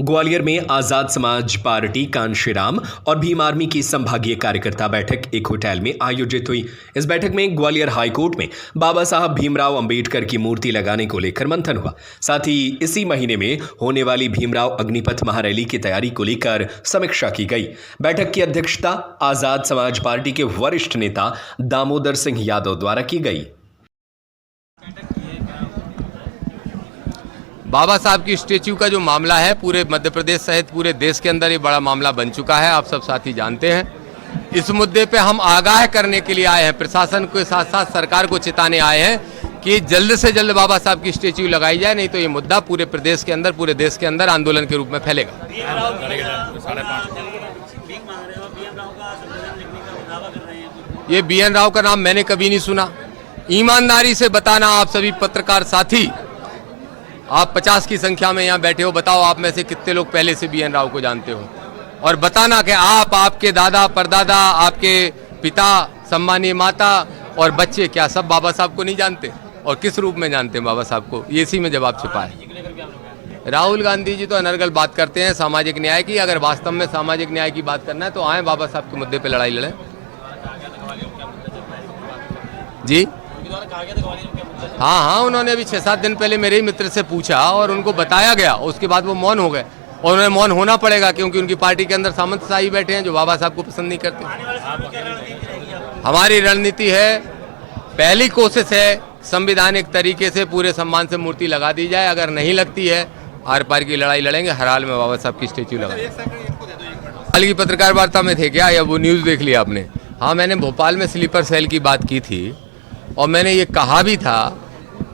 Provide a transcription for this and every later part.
ग्वालियर में आजाद समाज पार्टी कांशीराम और भीम आर्मी की संभागीय कार्यकर्ता बैठक एक होटल में आयोजित हुई। इस बैठक में ग्वालियर हाईकोर्ट में बाबा साहब भीमराव अंबेडकर की मूर्ति लगाने को लेकर मंथन हुआ। साथ ही इसी महीने में होने वाली भीमराव अग्निपथ महारैली की तैयारी को लेकर समीक्षा की गई। बैठक की अध्यक्षता आजाद समाज पार्टी के वरिष्ठ नेता दामोदर सिंह यादव द्वारा की गई। बाबा साहब की स्टेच्यू का जो मामला है पूरे मध्य प्रदेश सहित पूरे देश के अंदर ये बड़ा मामला बन चुका है। आप सब साथी जानते हैं। इस मुद्दे पे हम आगाह करने के लिए आए हैं, प्रशासन के साथ साथ सरकार को चेताने आए हैं कि जल्द से जल्द बाबा साहब की स्टेच्यू लगाई जाए, नहीं तो ये मुद्दा पूरे प्रदेश के अंदर, पूरे देश के अंदर आंदोलन के रूप में फैलेगा। ये BN राव का नाम मैंने कभी नहीं सुना। ईमानदारी से बताना आप सभी पत्रकार साथी, आप 50 की संख्या में यहाँ बैठे हो, बताओ आप में से कितने लोग पहले से BN राव को जानते हो, और बताना कि आप, आपके दादा परदादा, आपके पिता, सम्मानीय माता और बच्चे क्या सब बाबा साहब को नहीं जानते, और किस रूप में जानते हैं बाबा साहब को? ये इसी में जवाब छिपा है। राहुल गांधी जी तो अनर्गल बात करते हैं सामाजिक न्याय की। अगर वास्तव में सामाजिक न्याय की बात करना है तो आए बाबा साहब के मुद्दे पर लड़ाई लड़ें। जी हाँ, उन्होंने अभी 6-7 दिन पहले मेरे ही मित्र से पूछा और उनको बताया गया, उसके बाद वो मौन हो गए, और उन्हें मौन होना पड़ेगा क्योंकि उनकी पार्टी के अंदर सामंतशाही बैठे हैं जो बाबा साहब को पसंद नहीं करते। हमारी रणनीति है, पहली कोशिश है संवैधानिक तरीके से पूरे सम्मान से मूर्ति लगा दी जाए। अगर नहीं लगती है आर पार की लड़ाई लड़ेंगे, हर हाल में बाबा साहब की स्टेच्यू लगाएंगे। हाल की पत्रकार वार्ता में थे क्या, या वो न्यूज़ देख लिया आपने? हाँ, मैंने भोपाल में स्लीपर सेल की बात की थी और मैंने ये कहा भी था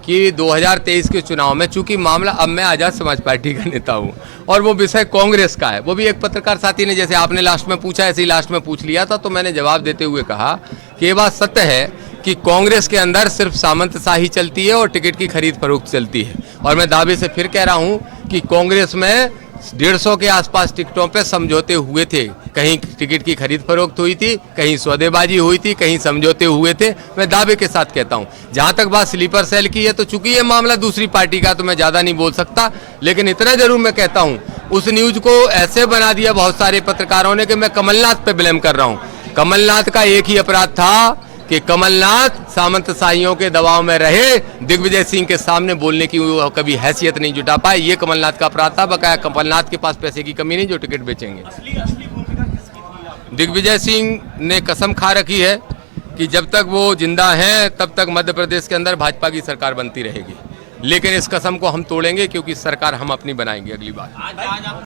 कि 2023 के चुनाव में, चूंकि मामला, अब मैं आज़ाद समाज पार्टी का नेता हूं और वो विषय कांग्रेस का है, वो भी एक पत्रकार साथी ने, जैसे आपने लास्ट में पूछा ऐसे ही लास्ट में पूछ लिया था, तो मैंने जवाब देते हुए कहा कि ये बात सत्य है कि कांग्रेस के अंदर सिर्फ सामंतशाही चलती है और टिकट की खरीद फरोख्त चलती है। और मैं दावे से फिर कह रहा हूं कि कांग्रेस में 150 के आसपास टिकटों पे समझौते हुए थे। कहीं टिकट की खरीद फरोख्त हुई थी, कहीं सौदेबाजी हुई थी, कहीं समझौते हुए थे। मैं दावे के साथ कहता हूं। जहां तक बात स्लीपर सेल की है, तो चूंकि ये मामला दूसरी पार्टी का, तो मैं ज्यादा नहीं बोल सकता, लेकिन इतना जरूर मैं कहता हूं, उस न्यूज को ऐसे बना दिया बहुत सारे पत्रकारों ने कि मैं कमलनाथ पे ब्लेम कर रहा हूं। कमलनाथ का एक ही अपराध था कि कमलनाथ सामंतशाहियों के दबाव में रहे, दिग्विजय सिंह के सामने बोलने की वो कभी हैसियत नहीं जुटा पाए। ये कमलनाथ का अपराध था। बकाया कमलनाथ के पास पैसे की कमी नहीं जो टिकट बेचेंगे। दिग्विजय सिंह ने कसम खा रखी है कि जब तक वो जिंदा हैं तब तक मध्य प्रदेश के अंदर भाजपा की सरकार बनती रहेगी, लेकिन इस कसम को हम तोड़ेंगे क्योंकि सरकार हम अपनी बनाएंगे अगली बार।